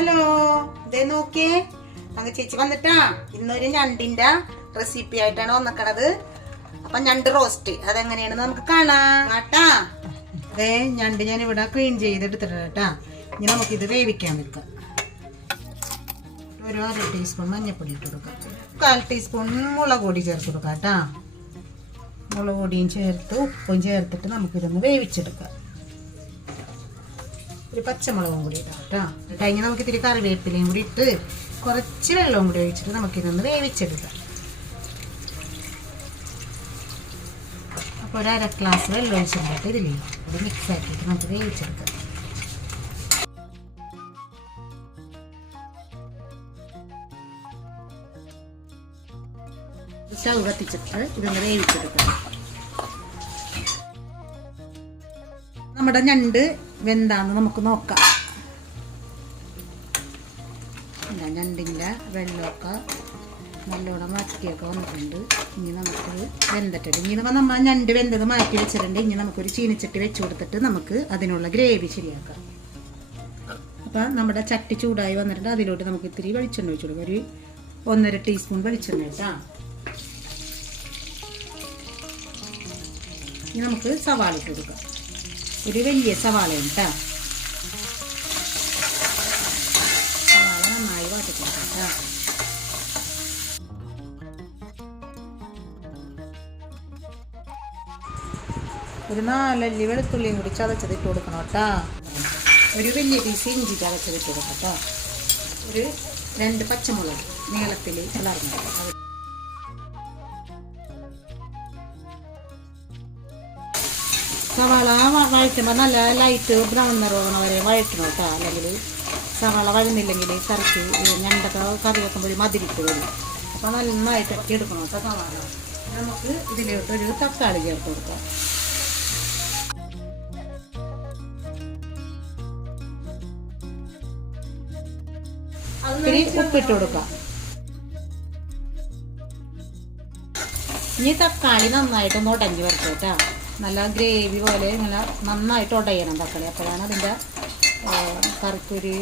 Hello, ഇതേ നോക്കിയേ, അങ്ങ് ചേച്ചി വന്നിട്ടാ. ഇന്നൊരു ഞണ്ടിന്റെ റെസിപ്പി ആയിട്ടാണ് വന്നിക്കണത്. അപ്പൊ ഞണ്ട് റോസ്റ്റ് അതെങ്ങനെയാണെന്ന് നമുക്ക് കാണാം കേട്ടാ. അതെ, ഞണ്ട് ഞാൻ ഇവിടെ ക്ലീൻ ചെയ്തെടുത്തിട്ടുണ്ട് കേട്ടാ. ഇനി നമുക്കിത് വേവിക്കാൻ വെക്കാം. ഒരു 1/2 ടീസ്പൂൺ മഞ്ഞൾപ്പൊടി ഇട്ട് കൊടുക്കാം. 1/4 ടീസ്പൂൺ മുളക് പൊടി ചേർത്ത് കൊടുക്കാം കേട്ടാ. മുളക് പൊടിയും ചേർത്ത് ഉപ്പും ചേർത്തിട്ട് നമുക്കിതൊന്ന് വേവിച്ചെടുക്കാം. ഒരു പച്ചമുളകും കൂടി ഇടാം കേട്ടോ. കഴിഞ്ഞ് നമുക്ക് ഇത്തിരി കറിവേപ്പിലയും കൂടി ഇട്ട് കുറച്ച് വെള്ളവും കൂടി ഒഴിച്ചിട്ട് നമുക്കിതൊന്ന് വേവിച്ചെടുക്കാം. അപ്പോൾ ഒരു 1/2 ഗ്ലാസ് വെള്ളം ഒഴിച്ചിട്ട് ഇതിലേ ഇത് മിക്സ് ആക്കിയിട്ട് നമുക്ക് വേവിച്ചെടുക്കാം. സ്റ്റൗ കത്തിച്ചിട്ട് ഇതൊന്ന് വേവിച്ചെടുക്കാം. നമ്മുടെ ഞണ്ട് വെന്താന്ന് നമുക്ക് നോക്കാം. ഞണ്ടിൻ്റെ വെള്ളമൊക്കെ നല്ലോണം വറ്റിയൊക്കെ വന്നിട്ടുണ്ട്. ഇനി നമുക്കത് വെന്തിട്ടുണ്ട്. ഇനി നമ്മൾ ഞണ്ട് വെന്തത് മാറ്റി വെച്ചിട്ടുണ്ട്. ഇനി നമുക്കൊരു ചീനിച്ചട്ടി വെച്ച് കൊടുത്തിട്ട് നമുക്ക് അതിനുള്ള ഗ്രേവി ശരിയാക്കാം. അപ്പം നമ്മുടെ ചട്ടി ചൂടായി വന്നിട്ടുണ്ട്. അതിലോട്ട് നമുക്ക് ഇത്തിരി വെളിച്ചെണ്ണ ഒഴിച്ചു കൊടുക്കാം. ഒരു 1.5 ടീസ്പൂൺ വെളിച്ചെണ്ണ വെച്ചാൽ ഇനി നമുക്ക് സവാള ഇട്ട് കൊടുക്കാം. ഒരു വലിയ സവാളയാണ് കേട്ടോ. സവാള നന്നായി വാട്ടിക്കൊടുക്കാം കേട്ടോ. ഒരു 4 അല്ലി വെളുത്തുള്ളിയും കൂടി ചതച്ചതിട്ട് കൊടുക്കണം കേട്ടോ. ഒരു വലിയ പീസ് ഇഞ്ചി ചതച്ചതിട്ട് കൊടുക്കാം കേട്ടോ. ഒരു 2 പച്ചമുളക് നീളത്തിൽ വളർന്നു. സവാള വഴറ്റുമ്പോൾ നല്ല ലൈറ്റ് ബ്രൗൺ നിറവണ വരെ വഴറ്റണം കേട്ടോ. അല്ലെങ്കിൽ സവാള വഴന്നില്ലെങ്കിൽ കറിക്ക് ഞണ്ടൊക്കെ കറി വെക്കുമ്പോൾ മതിരിട്ട് വരും. അപ്പോൾ നന്നായിട്ട് എടുക്കണം കേട്ടോ സവാള. നമുക്ക് ഇതിലോട്ട് ഒരു തക്കാളി ചേർത്ത് കൊടുക്കാം. ഇനി ഉപ്പിട്ട് കൊടുക്കാം. ഇനി തക്കാളി നന്നായിട്ടൊന്ന് ഉടഞ്ഞ് വരട്ടെ കേട്ടോ. നല്ല ഗ്രേവി പോലെ ഇങ്ങനെ നന്നായിട്ട് ഉടയണം തക്കാളി. അപ്പോഴാണ് അതിൻ്റെ കറിക്കൊരു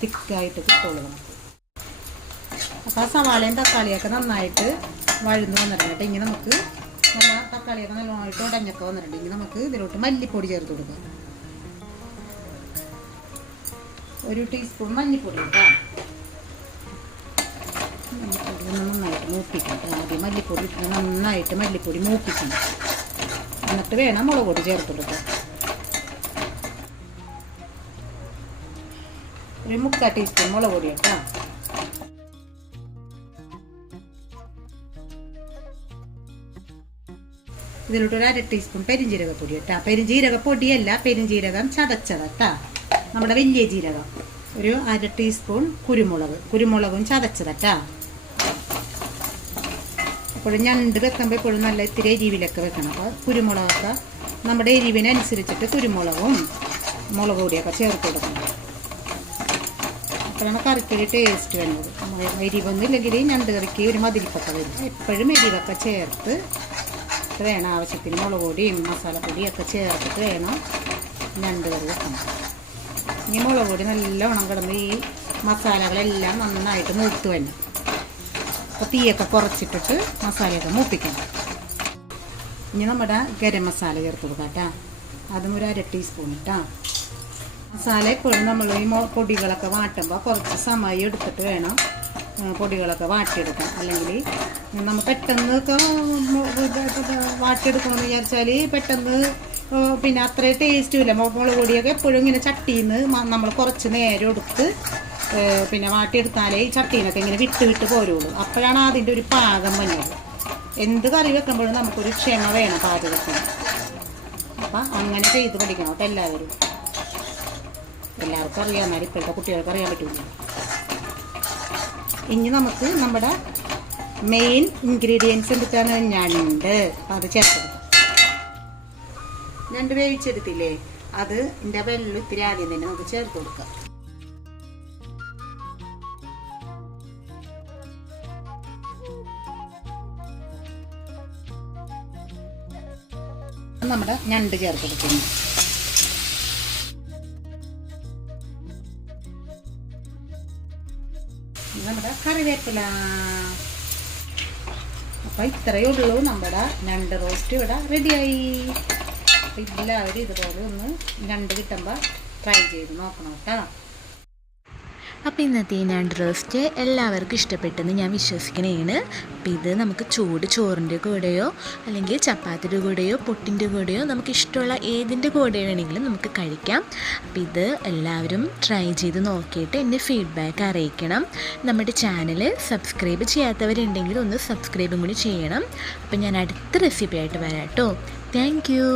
തിക്കായിട്ട് കിട്ടുള്ളൂ നമുക്ക്. അപ്പോൾ ആ സവാളയും തക്കാളിയൊക്കെ നന്നായിട്ട് വഴന്ന് വന്നിട്ടുണ്ട്. ഇനി നമുക്ക് നല്ല തക്കാളിയൊക്കെ നല്ലതായിട്ട് ഉടഞ്ഞൊക്കെ വന്നിട്ടുണ്ട്. ഇനി നമുക്ക് ഇതിലോട്ട് മല്ലിപ്പൊടി ചേർത്ത് കൊടുക്കാം. 1 ടീസ്പൂൺ മല്ലിപ്പൊടി കേട്ടോ. മല്ലിപ്പൊടി നന്നായിട്ട് മൂപ്പിക്കണം. ആദ്യം മല്ലിപ്പൊടി ഇട്ട് നന്നായിട്ട് മല്ലിപ്പൊടി മൂപ്പിക്കണം. എന്നിട്ട് വേണം മുളക് പൊടി ചേർത്ത് കൊടുക്കാം. ഒരു 3/4 ടീസ്പൂൺ മുളക് പൊടി കേട്ടോ. ഇതിലോട്ട് ഒരു 1/2 ടീസ്പൂൺ പെരിഞ്ജീരകപ്പൊടി കേട്ടോ. പെരിഞ്ജീരകപ്പൊടിയല്ല, പെരിഞ്ജീരകം ചതച്ചത് കേട്ടോ. നമ്മുടെ വലിയ ജീരകം. ഒരു 1/2 ടീസ്പൂൺ കുരുമുളകും ചതച്ചത് കേട്ടോ. എപ്പോഴും ഞണ്ട് വെക്കുമ്പോൾ എപ്പോഴും നല്ല ഇത്തിരി എരിവിലൊക്കെ വെക്കണം. അപ്പോൾ കുരുമുളകൊക്കെ നമ്മുടെ എരിവിനനുസരിച്ചിട്ട് കുരുമുളകും മുളക് പൊടിയൊക്കെ ചേർത്ത് കൊടുക്കണം. അപ്പോഴാണ് കറിക്കൊരു ടേസ്റ്റ് വരുന്നത്. എരിവൊന്നും ഇല്ലെങ്കിൽ ഞണ്ട് കറിക്ക് ഒരു മതിരിപ്പൊക്കെ വരും. എപ്പോഴും എരിവൊക്കെ ചേർത്ത് വേണം, ആവശ്യത്തിന് മുളക് പൊടിയും മസാലപ്പൊടിയൊക്കെ ചേർത്തിട്ട് വേണം ഞണ്ട് കറി വെക്കണം. ഇനി മുളക് പൊടി നല്ലോണം കിടന്ന് ഈ മസാലകളെല്ലാം നന്നായിട്ട് മൂത്ത് വരണം. അപ്പോൾ തീയൊക്കെ കുറച്ചിട്ടിട്ട് മസാലയൊക്കെ മൂപ്പിക്കണം. ഇനി നമ്മുടെ ഗരം മസാല ചേർത്ത് കൊടുക്കാം കേട്ടോ. അതും ഒരു 1/2 ടീസ്പൂൺ കേട്ടോ. മസാല എപ്പോഴും നമ്മൾ ഈ പൊടികളൊക്കെ വാട്ടുമ്പോൾ കുറച്ച് സമയം എടുത്തിട്ട് വേണം പൊടികളൊക്കെ വാട്ടിയെടുക്കാം. അല്ലെങ്കിൽ നമ്മൾ പെട്ടെന്ന് വാട്ടിയെടുക്കണമെന്ന് വിചാരിച്ചാൽ പെട്ടെന്ന് പിന്നെ അത്ര ടേസ്റ്റും ഇല്ല. മുളക് പൊടിയൊക്കെ എപ്പോഴും ഇങ്ങനെ ചട്ടിയിൽ നിന്ന് നമ്മൾ കുറച്ച് നേരം എടുത്ത് പിന്നെ വാട്ടിയെടുത്താലേ ഈ ചട്ടീനൊക്കെ ഇങ്ങനെ വിട്ട് പോരുള്ളൂ. അപ്പോഴാണ് അതിൻ്റെ ഒരു പാകം വന്നത്. എന്ത് കറി വെക്കുമ്പോഴും നമുക്കൊരു ക്ഷമ വേണം പാചകത്തിന്. അപ്പം അങ്ങനെ ചെയ്ത് പഠിക്കണം കേട്ടോ എല്ലാവരും. എല്ലാവർക്കും അറിയാം, എന്നാൽ ഇപ്പോഴത്തെ കുട്ടികൾക്ക് അറിയാൻ പറ്റില്ല. ഇനി നമുക്ക് നമ്മുടെ മെയിൻ ഇൻഗ്രീഡിയൻസ് എന്തിട്ടാണ് ഞണ്ട്. അത് ചേർത്ത് ഞണ്ട് വേവിച്ചെടുത്തില്ലേ, അത് ഇതിൻ്റെ വെള്ളം ഇത്തിരി ആദ്യം തന്നെ നമുക്ക് ചേർത്ത് കൊടുക്കാം. നമ്മുടെ ഞണ്ട് ചേർത്ത് കൊടുക്കുന്നു. കറിവേപ്പില. അപ്പം ഇത്രയേ ഉള്ളൂ, നമ്മുടെ ഞണ്ട് റോസ്റ്റ് ഇവിടെ റെഡിയായി. അപ്പം എല്ലാവരും ഇതുപോലെ ഒന്ന് ഞണ്ട് കിട്ടുമ്പോൾ ട്രൈ ചെയ്ത് നോക്കണം കേട്ടോ. അപ്പോൾ ഇന്നത്തെ ഈ ഞണ്ട് റോസ്റ്റ് എല്ലാവർക്കും ഇഷ്ടപ്പെട്ടെന്ന് ഞാൻ വിശ്വസിക്കണേണ്. അപ്പോൾ ഇത് നമുക്ക് ചൂട് ചോറിൻ്റെ കൂടെയോ അല്ലെങ്കിൽ ചപ്പാത്തിയുടെ കൂടെയോ പൊട്ടിൻ്റെ കൂടെയോ നമുക്ക് ഇഷ്ടമുള്ള ഏതിൻ്റെ കൂടെ വേണമെങ്കിലും നമുക്ക് കഴിക്കാം. അപ്പോൾ ഇത് എല്ലാവരും ട്രൈ ചെയ്ത് നോക്കിയിട്ട് എന്നെ ഫീഡ്ബാക്ക് അറിയിക്കണം. നമ്മുടെ ചാനൽ സബ്സ്ക്രൈബ് ചെയ്യാത്തവരുണ്ടെങ്കിൽ ഒന്ന് സബ്സ്ക്രൈബും കൂടി ചെയ്യണം. അപ്പോൾ ഞാൻ അടുത്ത റെസിപ്പി ആയിട്ട് വരാം കേട്ടോ. Thank you.